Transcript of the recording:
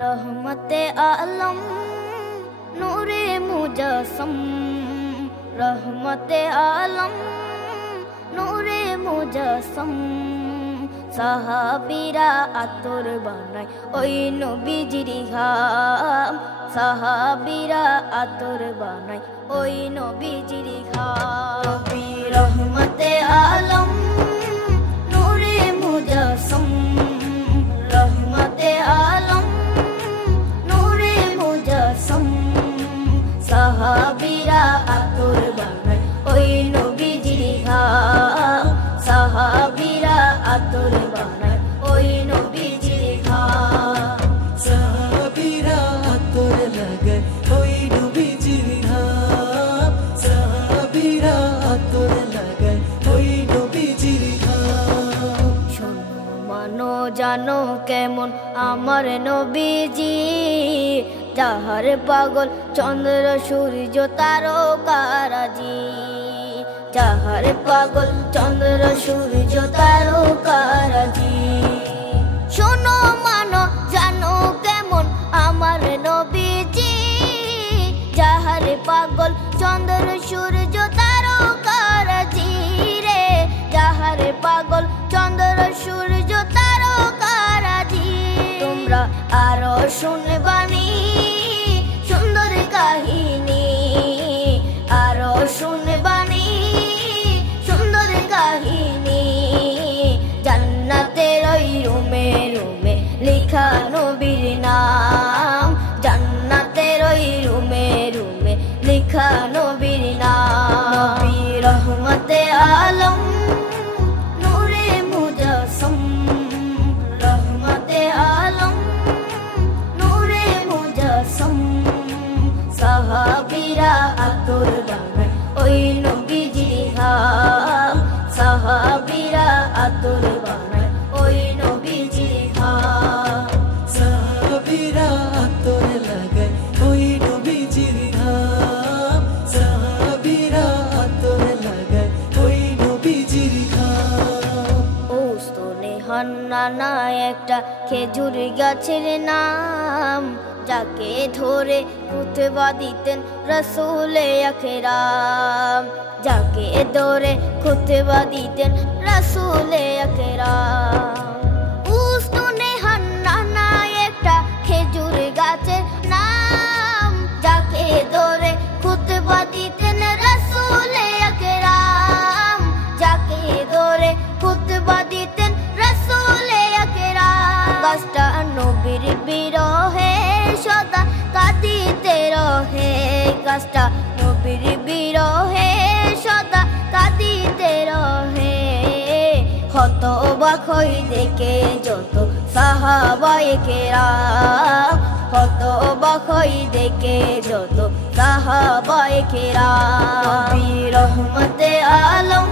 रहमते आलम नूरे मुजस्सम, रहमते आलम नूरे मुजस्सम। साहाबीरा आतोर बानाय ओई नबीजिर घाम, साहाबीरा आतोर बानाय ओई नबीजिर घाम। नबी रहमते आलम नूरे मुजस्सम, रहमते आलम नूरे मुजस्सम। साहाबीरा आतोर बानाय ओई नबीजिर घाम, साहाबीरा आतोर बानाय ओई नबीजिर घाम। साहाबीरा आतोर लागाय ओई नबीजिर घाम, साहाबीरा आतोर लागाय ओई नबीजिर घाम। শোনো মানো জানো কেমন আমার নবীজি, যাহার পাগল চন্দ্র সূর্য তারকারাজি, যাহার পাগল চন্দ্র সূর্য তারকারাজি। শোনো মানো জানো কেমন আমার নবীজি, যাহার পাগল চন্দ্র সূর্য তারকারাজি রে, যাহার পাগল চন্দ্র সূর্য তারকারাজি। তোমরা আরো শুনবানি সুন্দর কাহিনী, আরো শুনবানি সুন্দর কাহিনী। জান্নাতের ওই রুমে রুমে লেখা নবীর নাম, জান্নাতের ওই রুমে রুমে লেখা নবীর নাম। নবী রহমতে আলম নূরে মুজস্সম, রহমতে আলম নূরে মুজস্সম। সাহাবীরা আতোর বানায় ওই নবীজির ঘাম, সাহাবীরা আতোর বানায় ওই নবীজির ঘাম। সাহাবীরা আতোর লাগায় ওই নবীজির ঘাম, সাহাবীরা আতোর লাগায় ওই নবীজির ঘাম। ওস্তনে হান্নানা একটা খেজুর গাছের নাম, যাকে ধরে খুতবা দিতেন রাসূলে আকরাম, যাকে ধরে খুতবা দিতেন রাসূলে আকরাম। উস্তনে হান্নানা একটা খেজুর গাছের নাম, যাকে ধরে খুতবা দিতেন রাসূলে আকরাম, যাকে ধরে খুতবা দিতেন রাসূলে আকরাম। গাছটা নবীর বিরহে সদা কাঁদিতে রহে, গাছটা নবীর বিরহে সদা কাঁদিতে রহে। হতবাক হই দেখে যত সাহাবায়ে কেরাম, হতবাক হই দেখে যত সাহাবায়ে কেরাম। নবী রহমতে আলম